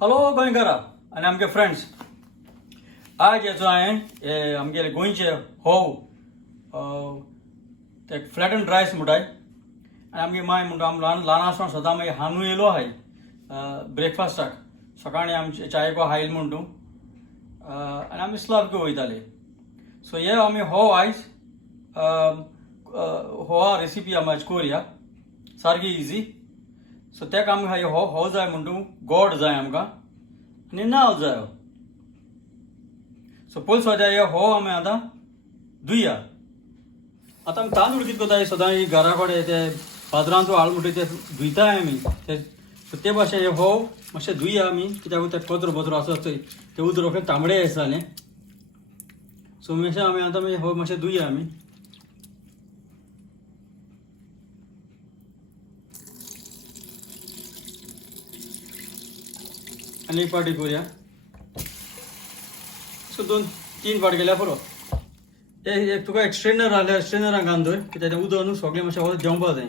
हॅलो गोंयकारा आनी आमगे फ्रेंड्स. आज येचो हांवें आमगेले गोंयचे होव ते फ्लॅट अँड रायस म्हणटाय आनी आमगे माय म्हणटा आमी ल्हान आसतना सदां मागीर हांनू येयलो आहाय ब्रेकफास्टाक. सकाळीं आमचे चायेको हायल म्हण तूं आनी आमी स्लाबके वयताले. सो हे आमी होव आयज होवा रेसिपी आमी आयज कोरया सारकी इजी. सो तेका आमकां हो जाय म्हण तूं गोड जाय आमकां आनी नाल्ल जाय. सो पयलीं सद्या हे हो आमी आतां धुया. आतां आमी तांदूळ कितें करताय सदां घरा कडेन ते बाजारांतूय हाड म्हणटा ते धुयताय आमी ते भाशेन हे हो मातशें धुया आमी कित्याक ते कचरो आसा चोय ते उदक रोखडें तांबडें येतालें. सो मातशें आमी आतां हो मातशें धुया आमी. आनी एक पाटी करूया. सो 2-3 फावट केल्या पुरो. एक तुका एक स्ट्रेनर आहल्यार स्ट्रेनरान घालून दवर कित्याक तें उदक न्हू सगळें मातशें देंवपा जाय.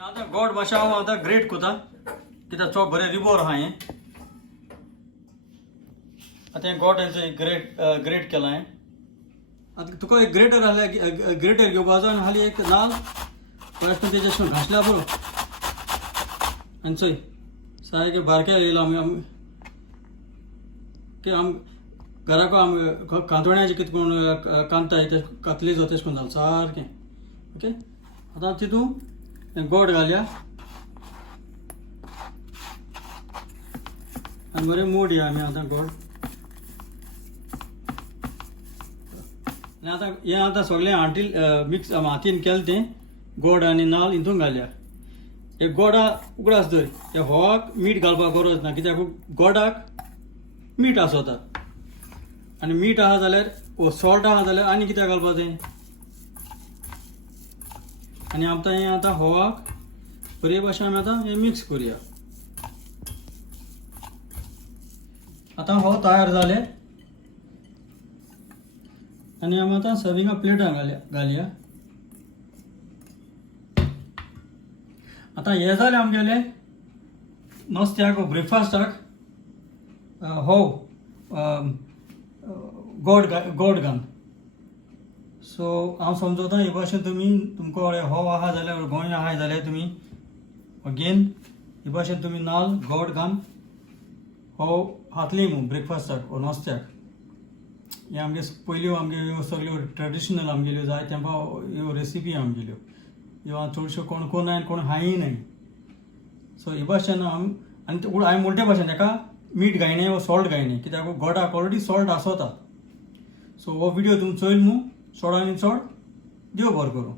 आतां गोड मातशें हांव आतां ग्रेट कोता कित्याक चो बरें रिबोर आहा हें. आतां हें गोड ग्रेट केलां हांवें. आतां तुका एक ग्रेटर आहल्यार ग्रेटर घेवपा जाय आनी हाली एक नाल्ल फर्स्ट तेजे अशें घासल्या पुरो आनी चोय सारकें बारकें येयला आमी घराको आमी कांतोण्याचें कितें कोण कांदताय ते कातलेचो तेश कोन्न जालें सारकें. ओके आतां तितून गोड घालया आनी बरें मोडया आमी आतां गोड. आतां हें आतां सगळें हांटी मिक्स हातीन केलें तें गोड आनी नाल्ल हितून घालया. हे गोडा उगडास धर. हे होवाक मीठ घालपाक गरज ना कित्याक गोडाक मीठ आसता आनी मीठ आहा जाल्यार सॉल्ट आहा जाल्यार आनी कित्याक घालपा जाय. आनी आतां हें आतां होवाक बरे भाशेन आमी आतां हें मिक्स करुया. आतां हो तयार जालें आनी आमी आतां सर्विंगा प्लेटां घालया. आतां हें जालें आमगेलें नुस्त्याक ब्रेकफास्टाक हो गोड घालन. सो हांव समजता हे भाशेन तुमको हो आहा जाल्यार गोंय आहाय जाल्यार तुमी अगेन हे भाशेन तुमी नाल्ल गोड घालन हो हातली म्हूण ब्रेकफास्टाक वो नुस्त्याक. हे आमगे पयल्यो आमगे सगल्यो ट्रेडिशनल आमगेल्यो जाय तेंपा ह्यो रेसिपी आमगेल्यो ह्यो चडश्यो कोण कोनाय कोण हाय न्हय. सो हे भाशेन आनी हांवें म्हणटे भाशेन तेका मीठ घायनाय वो सॉल्ट घायनाय कित्याक गोडाक ऑलरेडी सॉल्ट आसता. सो हो व्हिडिओ तुमी चोयल न्हू चड आनी चड देव बरें करूं.